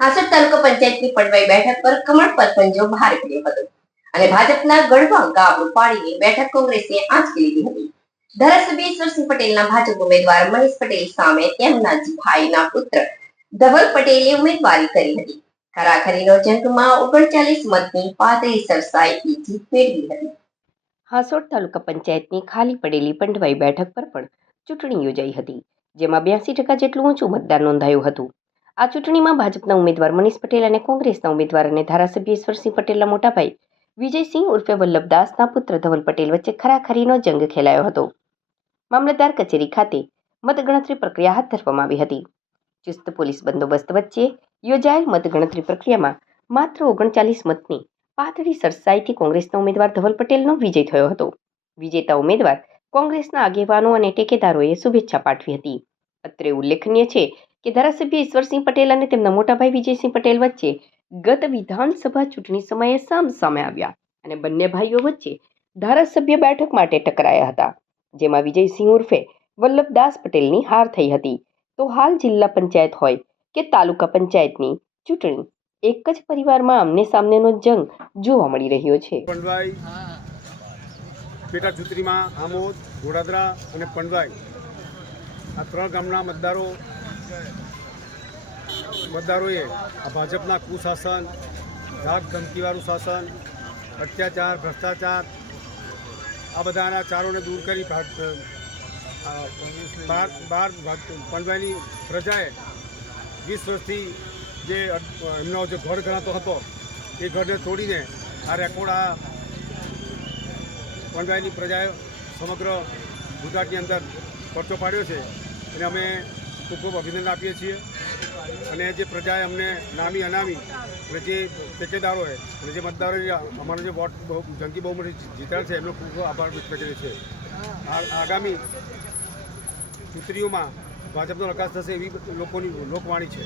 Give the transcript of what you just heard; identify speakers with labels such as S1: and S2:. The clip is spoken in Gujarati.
S1: હાસોડ તાલુકા પંચાયતની પડવાઈ બેઠક પર કમળ પરપંજો ભારે પડ્યો હતો. અને ભાજપના ગઢવા ગાબડું પાડીને બેઠક કોંગ્રેસે આંચકી લીધી હતી. ધારાસભ્ય ઈશ્વરસિંહ પટેલના ભાજપ ઉમેદવાર મહેશ પટેલ સામે તેમના ભાઈના પુત્ર ધવલ પટેલે ઉમેદવારી કરી હતી. ખરાખરીનો જંગમાં ઓગણચાલીસ મતની પાતળી સરસાઈથી જીત મેળવી હતી. હાસોડ તાલુકા પંચાયતની ખાલી પડેલી પંડવાઈ બેઠક પર પણ ચૂંટણી યોજાઈ હતી, જેમાં બ્યાસી ટકા જેટલું ઊંચું મતદાન નોંધાયું હતું. આ ચૂંટણીમાં ભાજપના ઉમેદવાર મનીષ પટેલ અને કોંગ્રેસના ઉમેદવાર અને ધારાસભ્ય ઈશ્વરસિંહ પટેલના મોટાભાઈ વિજયસિંહ ઉર્ફે વલ્લભદાસના પુત્ર ધવલ પટેલ વચ્ચે ખરાખરીનો જંગ ખેલાયો હતો. મામલતદાર કચેરી ખાતે મતગણતરી પ્રક્રિયા હાથ ધરવામાં આવી હતી. ચુસ્ત પોલીસ બંદોબસ્ત વચ્ચે યોજાયેલ મતગણતરી પ્રક્રિયામાં માત્ર ઓગણચાલીસ મતની પાતળી સરસાઈથી કોંગ્રેસના ઉમેદવાર ધવલ પટેલનો વિજય થયો હતો. વિજેતા ઉમેદવાર કોંગ્રેસના આગેવાનો અને ટેકેદારોએ શુભેચ્છા પાઠવી હતી. અત્રે ઉલ્લેખનીય છે કે ધારાસભ્ય ઈશ્વરસિંહ પટેલ અને તેમના મોટાભાઈ વિજયસિંહ પટેલ વચ્ચે ગત વિધાનસભા ચૂંટણી સમયે સામસામે આવ્યા અને બંને ભાઈઓ વચ્ચે ધારાસભ્ય બેઠક માટે ટકરાયા હતા, જેમાં વિજયસિંહ ઉર્ફે વલ્લભદાસ પટેલની હાર થઈ હતી. તો હાલ જિલ્લા પંચાયત હોય કે તાલુકા પંચાયતની ચૂંટણી, એક જ પરિવારમાં આમને સામનેનો જંગ જોવા મળી રહ્યો છે.
S2: પેટા ચૂંટણીમાં આમોદ ઘોડાદરા અને પંડવાઈ, આ ત્રણ ગામના મતદારો મતદારોએ આ ભાજપના કુશાસન ધાક ધમકીવાળું શાસન, અત્યાચાર, ભ્રષ્ટાચાર, આ બધાના ચારોને દૂર કરી બાર બાર ભાજ- પ્રજાએ વીસ વર્ષથી જે એમનો જે ઘર ગણાતો હતો, એ ઘરને તોડીને આ રેકોર્ડ આ પંડવાની પ્રજાએ સમગ્ર ગુજરાતની અંદર પરચો પાડ્યો છે. અને અમે ખૂબ ખૂબ અભિનંદન આપીએ છીએ. અને જે પ્રજાએ અમને નામી અનામી, અને જે ટેકેદારોએ અને જે મતદારોએ અમારો જે વોટ બહુ, જંગી બહુમતી જીતાડ્યો છે, એમનો ખૂબ ખૂબ આભાર વ્યક્ત કરીએ છીએ. આગામી ચૂંટણીઓમાં ભાજપનો વિકાસ થશે એવી લોકોની લોકવાણી છે.